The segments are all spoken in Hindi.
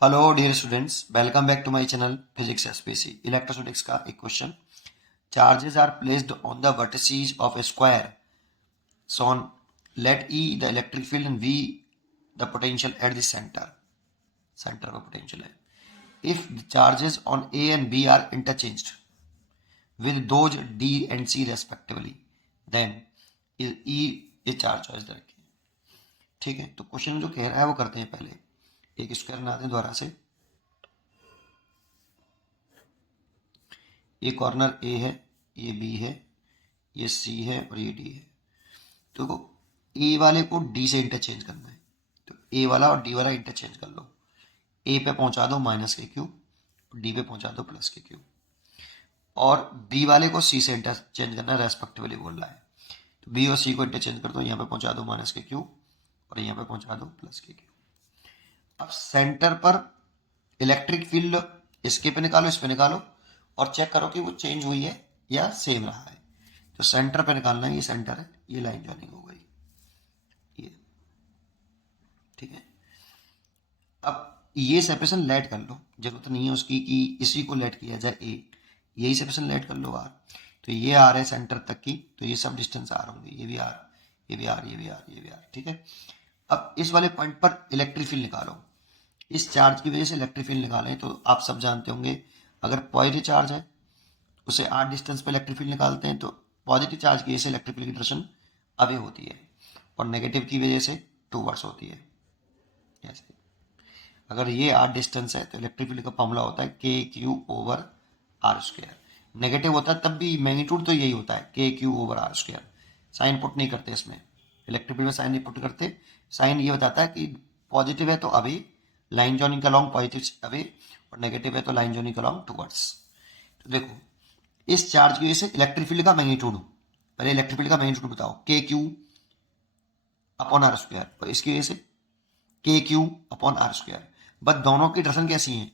Hello dear students, welcome back to my channel physics SPC electrostatics का एक question. Charges are placed on the vertices of a square shown let E the electric field and V the potential at the centre पर पोटेंशियल है। If the charges on A and B are interchanged with those D and C respectively then E a charge choice रखिए। ठीक है, तो क्वेश्चन जो कह रहा है वो करते हैं। पहले एक स्क्वायर बनाते हैं दोबारा से। ये कॉर्नर ए है, ये बी है, ये सी है और ये डी है। तो ए वाले को डी से इंटरचेंज करना है, तो ए वाला और डी वाला इंटरचेंज कर लो। ए पे पहुंचा दो माइनस के क्यू, डी पे पहुंचा दो प्लस के क्यू, और बी वाले को सी से इंटरचेंज करना है, रेस्पेक्टिवली बोल रहा है। तो बी और सी को इंटरचेंज कर दो, यहाँ पे पहुंचा दो माइनस के क्यू और यहाँ पे पहुंचा दो प्लस के क्यू। अब सेंटर पर इलेक्ट्रिक फील्ड इसके पे निकालो, इस पे निकालो और चेक करो कि वो चेंज हुई है या सेम रहा है। तो सेंटर पे निकालना है, ये सेंटर है, ये लाइन जॉइनिंग हो गई ये। ठीक है, अब ये सेपरेशन लेट कर लो, जरूरत नहीं है उसकी कि इसी को लेट किया जाए ए, यही सेपरेशन लेट कर लो आर। तो ये आर है सेंटर तक की, तो ये सब डिस्टेंस आर होंगे, ये भी आर, ये भी आर, ये भी आर, ये भी आर। ठीक है, अब इस वाले पॉइंट पर इलेक्ट्रिक फील्ड निकालो। इस चार्ज की वजह से इलेक्ट्रिक फील्ड निकालें तो आप सब जानते होंगे, अगर पॉजिटिव चार्ज है उसे आर डिस्टेंस पे इलेक्ट्रिक फील्ड निकालते हैं, तो पॉजिटिव चार्ज की वजह से इलेक्ट्रिक फील्ड की डायरेक्शन अवे होती है और नेगेटिव की वजह से टूवर्ड्स होती है। जैसे अगर ये आर डिस्टेंस है तो इलेक्ट्रिक फील्ड का फॉर्मूला होता है k q over r square. Negative होता है तब भी मैग्नीट्यूड तो यही होता है, k q over r square. Sign put नहीं करते इसमें, इलेक्ट्रिक फील्ड में साइन नहीं पुट करते। साइन ये बताता है कि पॉजिटिव है तो अभी line joining along positive away, और नेगेटिव है तो लाइन जॉइनिंग अलॉन्ग टूवर्ड्स। तो देखो, इस चार्ज की वजह से इलेक्ट्रिक फील्ड का मैग्नीट्यूड, पहले इलेक्ट्रिक फील्ड का मैग्नीट्यूड बताओ, के क्यू अपॉन आर स्क्वायर, और इसकी वजह से k q upon r square. But दोनों की डायरेक्शन कैसी है,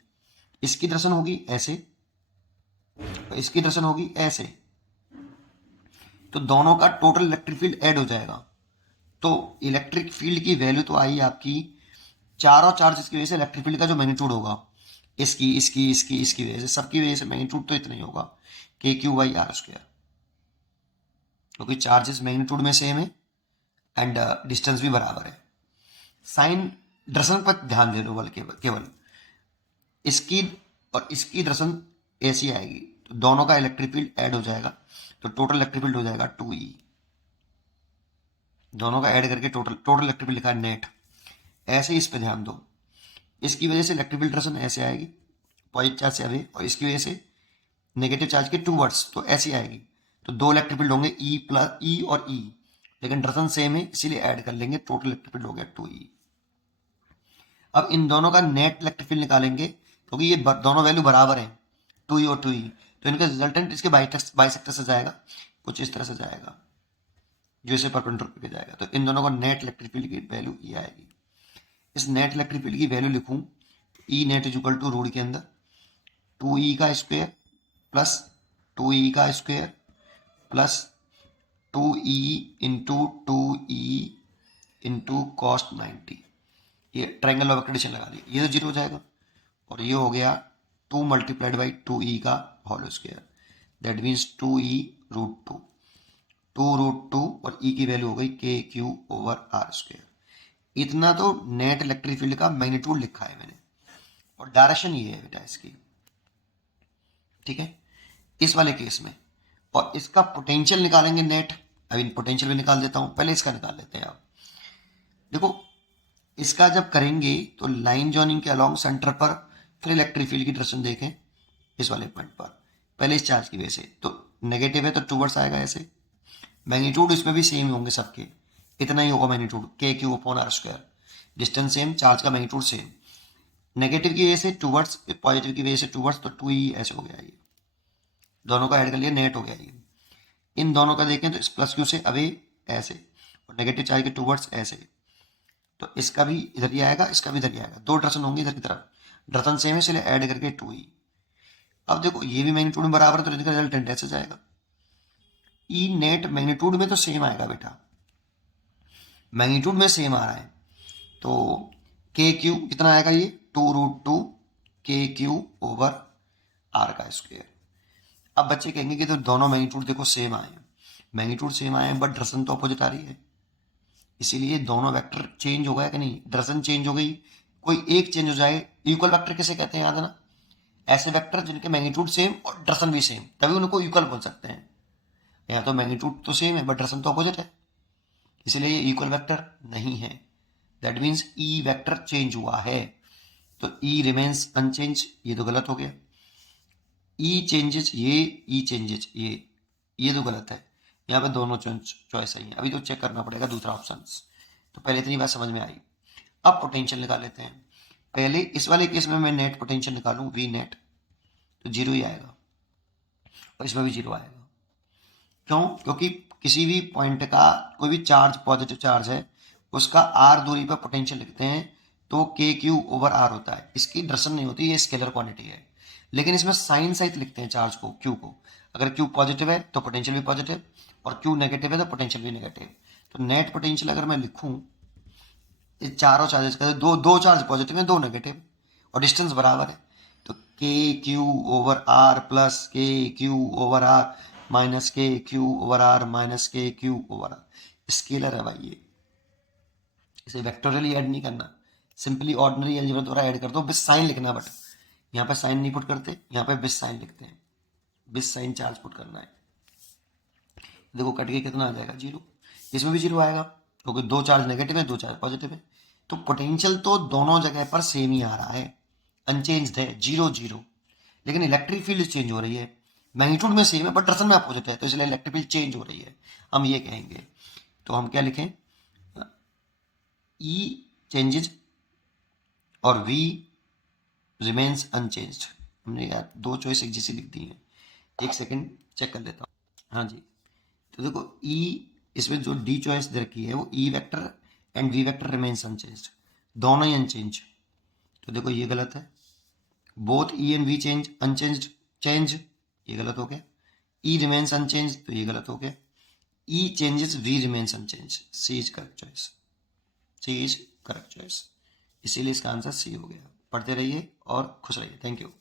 इसकी डायरेक्शन होगी ऐसे और इसकी डायरेक्शन होगी ऐसे, तो दोनों का टोटल इलेक्ट्रिक फील्ड ऐड हो जाएगा। तो इलेक्ट्रिक फील्ड की वैल्यू तो आई आपकी, चारों चार्जेस की वजह से इलेक्ट्रिक फील्ड का जो मैग्नीट्यूड होगा, इसकी इसकी इसकी इसकी वजह से, सबकी वजह से मैग्नीट्यूड तो इतना ही होगा, के क्यू बाई आर स्क्वायर, क्योंकि चार्जेस मैग्नीट्यूड में सेम है एंड डिस्टेंस भी बराबर है। साइन डायरेक्शन पर ध्यान दे दो, बल केवल इसकी और इसकी डायरेक्शन ऐसी आएगी, तो दोनों का इलेक्ट्रिक फील्ड ऐड हो जाएगा, तो टोटल इलेक्ट्रिक फील्ड हो जाएगा 2E। दोनों का ऐड करके टोटल टोटल इलेक्ट्रिक फील्ड लिखा है नेट। ऐसे ही इस पे ध्यान दो, इसकी वजह से इलेक्ट्रिक फील्ड डायरेक्शन ऐसे आएगी पॉजिटिव चार्ज से अवे, और इसकी वजह से नेगेटिव चार्ज के टूवर्ड्स, तो ऐसी आएगी। तो दो इलेक्ट्रिक फील्ड होंगे, ई प्लस ई और ई, लेकिन डायरेक्शन सेम है इसीलिए ऐड कर लेंगे, टोटल इलेक्ट्रिक फील्ड हो गया 2E। अब इन दोनों का नेट इलेक्ट्रिक फील्ड निकालेंगे, क्योंकि ये दोनों वैल्यू बराबर हैं, 2E और 2E, तो इनका रिजल्टेंट इसके बाइसेक्टर से जाएगा, कुछ इस तरह से जाएगा, जो इसे परपेंडिकुलर पे जाएगा। तो इन दोनों का नेट इलेक्ट्रिक फील्ड की वैल्यू ये आएगी। इस नेट इलेक्ट्रिक फील्ड की वैल्यू लिखूं, E net is equal to root के अंदर 2E का स्क्वायर प्लस 2E का square plus 2E into 2E into cos 90। ये ट्रायंगल ऑफ एक्रेडिशन लगा दिया, ये तो जीरो हो जाएगा, और ये हो गया 2 मल्टीप्लाइड बाई 2E का whole square, that means 2E root 2, 2 root 2, और E की वैल्यू हो गई के क्यू ओवर आर स्क्वायर। इतना तो नेट इलेक्ट्रिक फील्ड का मैग्नीट्यूड लिखा है मैंने, और डायरेक्शन ये है बेटा इसकी। ठीक है, इस वाले केस में, और इसका पोटेंशियल निकालेंगे नेट। अभी पोटेंशियल भी निकाल देता हूं, पहले इसका निकाल लेते हैं। आप देखो, इसका जब करेंगे तो लाइन जॉइनिंग के अलोंग सेंटर पर फिर इलेक्ट्रिक फील्ड की डायरेक्शन देखें इस वाले पॉइंट पर, पहले इस चार्ज की वजह से, तो नेगेटिव है तो टूवर्ड्स आएगा ऐसे। मैग्नीट्यूड इसमें भी सेम होंगे सबके, इतना ही होगा magnitude, k q upon r square. Distance same, charge का मैग्नीट्यूड सेम। नेगेटिव की वजह से टूवर्ड्स, पॉजिटिव की वजह से टूवर्ड्स, तो 2E ऐसे हो गया, ये दोनों का ऐड कर लिया, नेट हो गया ये। इन दोनों का देखें तो इस प्लस क्यू से अवे ऐसे, और नेगेटिव चार्ज के टूवर्ड्स ऐसे, तो इसका भी इधर ही आएगा, इसका भी इधर ही आएगा, दो डायरेक्शन होंगे इधर की तरफ, डायरेक्शन सेम है इसलिए ऐड करके 2E। अब देखो, ये भी मैग्नीट्यूड में बराबर है, तो इनका रिजल्टेंट ऐसे जाएगा। ई नेट मैग्नीट्यूड में तो सेम आएगा बेटा, मैग्नीट्यूड में सेम आ रहा है, तो के क्यू कितना आएगा, ये 2√2 KQ ओवर R का स्क्वायर। अब बच्चे कहेंगे कि तो दोनों मैग्नीट्यूड देखो सेम आए हैं, मैग्नीट्यूड सेम आए हैं बट डायरेक्शन तो अपोजिट आ रही है, इसीलिए दोनों वेक्टर चेंज हो गया कि नहीं, डायरेक्शन चेंज हो गई, कोई एक चेंज हो जाए। इक्वल वेक्टर किसे कहते हैं याद है ना, ऐसे वेक्टर जिनके मैग्नीट्यूड सेम और डायरेक्शन भी सेम, तभी उनको इक्वल बोल सकते हैं। यहाँ तो मैग्नीट्यूड तो सेम है बट डायरेक्शन तो अपोजिट है, इसलिए ये इक्वल वेक्टर नहीं है। That means E vector change हुआ है, तो ई रिमेन्स अनचेंज, ये तो गलत हो गया। ई चेंजेस, ये ई चेंजेस, ये तो गलत है। यहाँ पे दोनों चॉइस सही है, अभी तो चेक करना पड़ेगा दूसरा ऑप्शन। तो पहले इतनी बात समझ में आई। अब पोटेंशियल निकाल लेते हैं। पहले इस वाले केस में मैं नेट पोटेंशियल निकालूं, वी नेट, तो जीरो ही आएगा और इसमें भी जीरो आएगा। क्यों? क्योंकि किसी भी पॉइंट का कोई भी चार्ज, पॉजिटिव चार्ज है, उसका आर दूरी पर पोटेंशियल लिखते हैं तो के क्यू ओवर आर होता है, इसकी डायरेक्शन नहीं होती, ये स्केलर क्वांटिटी है। लेकिन इसमें साइन सहित लिखते हैं चार्ज को, क्यू को। अगर क्यू पॉजिटिव है तो पोटेंशियल भी पॉजिटिव, और क्यू नेगेटिव है तो पोटेंशियल भी नेगेटिव। तो नेट पोटेंशियल अगर मैं लिखूं, ये चारों चार्जेस का दो चार्ज पॉजिटिव है, दो नेगेटिव, और डिस्टेंस बराबर है, तो के क्यू ओवर आर प्लस के क्यू ओवर आर माइनस के क्यू ओवर आर माइनस के क्यू ओवर आर। स्केलर है भाई ये, इसे वेक्टोरियली ऐड नहीं करना, सिंपली ऑर्डिनरी अलजेब्रा द्वारा ऐड कर दो, बिस साइन लिखना, बट यहाँ पे साइन नहीं पुट करते, यहाँ पे बिस साइन लिखते हैं, बिस साइन चार्ज पुट करना है। देखो कट के कितना आ जाएगा, जीरो। इसमें भी जीरो आएगा क्योंकि दो चार्ज नेगेटिव है, दो चार्ज पॉजिटिव है। तो पोटेंशियल तो दोनों जगह पर सेम ही आ रहा है, अनचेंज्ड है, जीरो जीरो। लेकिन इलेक्ट्रिक फील्ड चेंज हो रही है, मैग्नीट्यूड में सेम है बट डायरेक्शन में अपोजिट है, तो इसलिए इलेक्ट्रिक फील्ड चेंज हो रही है, हम ये कहेंगे। तो हम क्या लिखें, ई चेंजेज और वी रिमेन्स अनचेंज्ड। हमने यार दो चॉइस एक जैसी लिख दी है, एक सेकंड चेक कर लेता हूँ। हाँ जी, तो देखो ई, इसमें जो डी चॉइस दे रखी है वो E vector and V vector remains unchanged, दोनों ही अनचेंज। तो देखो ये गलत है, both E and V change unchanged, change, ये गलत हो गया। ई रिमेन्स अनचेंज, तो ये गलत हो गया। E changes, V remains unchanged, c is correct choice, c is correct choice. इसीलिए इसका आंसर सी हो गया। पढ़ते रहिए और खुश रहिए। Thank you.